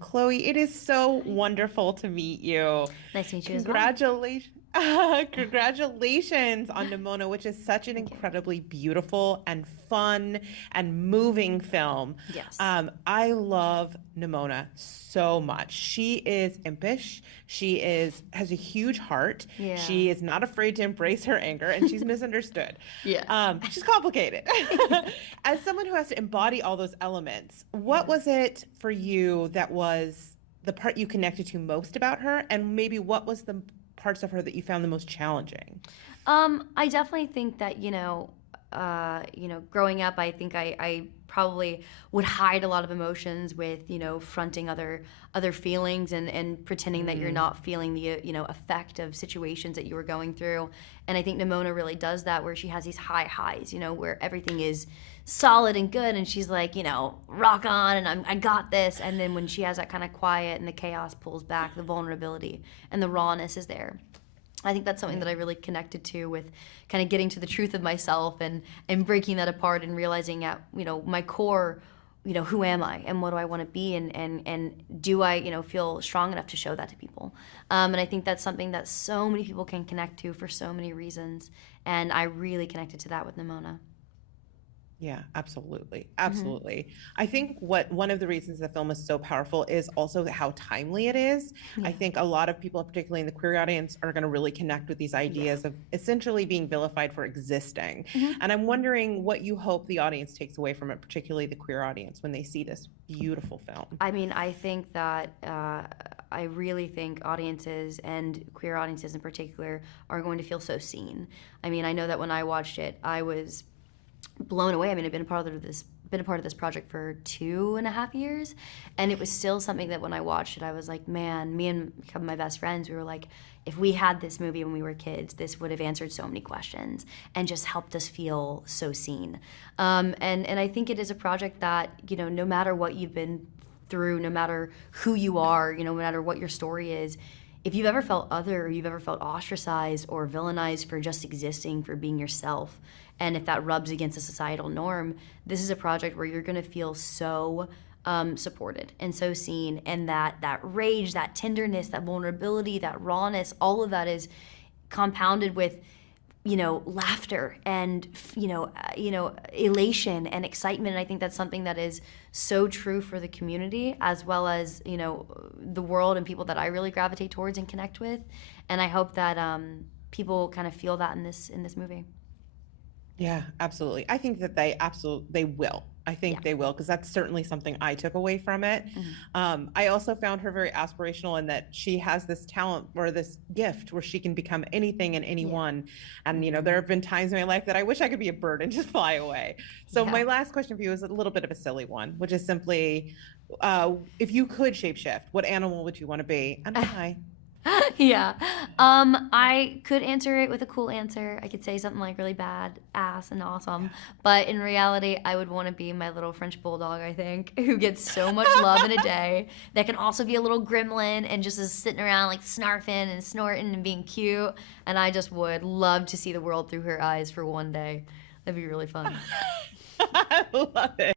Chloe, it is so wonderful to meet you. Nice to meet you as well. Congratulations. Congratulations on Nimona, which is such an Thank you. incredibly beautiful and fun and moving film. Yes. I love Nimona so much. She is impish. She has a huge heart. Yeah. She is not afraid to embrace her anger, and she's misunderstood. Yeah. She's complicated. As someone who has to embody all those elements, what Yeah. was it for you that was the part you connected to most about her, and maybe what was the parts of her that you found the most challenging? I definitely think that, growing up, I think I probably would hide a lot of emotions with, fronting other feelings and pretending that you're Mm, not feeling the, effect of situations that you were going through. And I think Nimona really does that, where she has these high highs, where everything is solid and good, and she's like, rock on, and I got this. And then when she has that kind of quiet and the chaos pulls back, the vulnerability and the rawness is there. I think that's something that I really connected to, with kind of getting to the truth of myself and breaking that apart and realizing at my core, who am I and what do I want to be, and do I feel strong enough to show that to people. And I think that's something that so many people can connect to for so many reasons, and I really connected to that with Nimona. yeah, absolutely. Hmm. Absolutely. I think what one of the reasons the film is so powerful is also how timely it is. I Yeah. think a lot of people, particularly in the queer audience, are going to really connect with these Yeah. ideas of essentially being vilified for existing. Hmm. And I'm wondering what you hope the audience takes away from it, particularly the queer audience, when they see this beautiful film. I mean, I think that I really think audiences, and queer audiences in particular, are going to feel so seen. I mean, I know that when I watched it, I was blown away. I mean, I've been a part of this project for 2.5 years, and it was still something that when I watched it, I was like, man, me and a couple of my best friends, we were like, if we had this movie when we were kids, this would have answered so many questions and just helped us feel so seen. And I think it is a project that, no matter what you've been through, no matter who you are, no matter what your story is, if you've ever felt other, or you've ever felt ostracized or villainized for just existing, for being yourself, and if that rubs against a societal norm, this is a project where you're going to feel so supported and so seen, and that rage, that tenderness, that vulnerability, that rawness, all of that is compounded with laughter and elation and excitement. And I think that's something that is so true for the community, as well as the world and people that I really gravitate towards and connect with. And I hope that people kind of feel that in this movie. Yeah, absolutely. I think that they will. I Yeah. think they will because that's certainly something I took away from it. Hmm. I also found her very aspirational in that she has this talent or this gift where she can become anything and Yeah. anyone. And there Hmm. have been times in my life that I wish I could be a bird and just fly away. So Yeah. my last question for you is a little bit of a silly one, which is simply, if you could shapeshift, what animal would you want to be and why? Yeah. I could answer it with a cool answer. I could say something like really bad, ass, and awesome. But in reality, I would want to be my little French bulldog, I think, who gets so much love in a day, that can also be a little gremlin and just is sitting around like snarfing and snorting and being cute. And I just would love to see the world through her eyes for one day. That'd be really fun. I love it.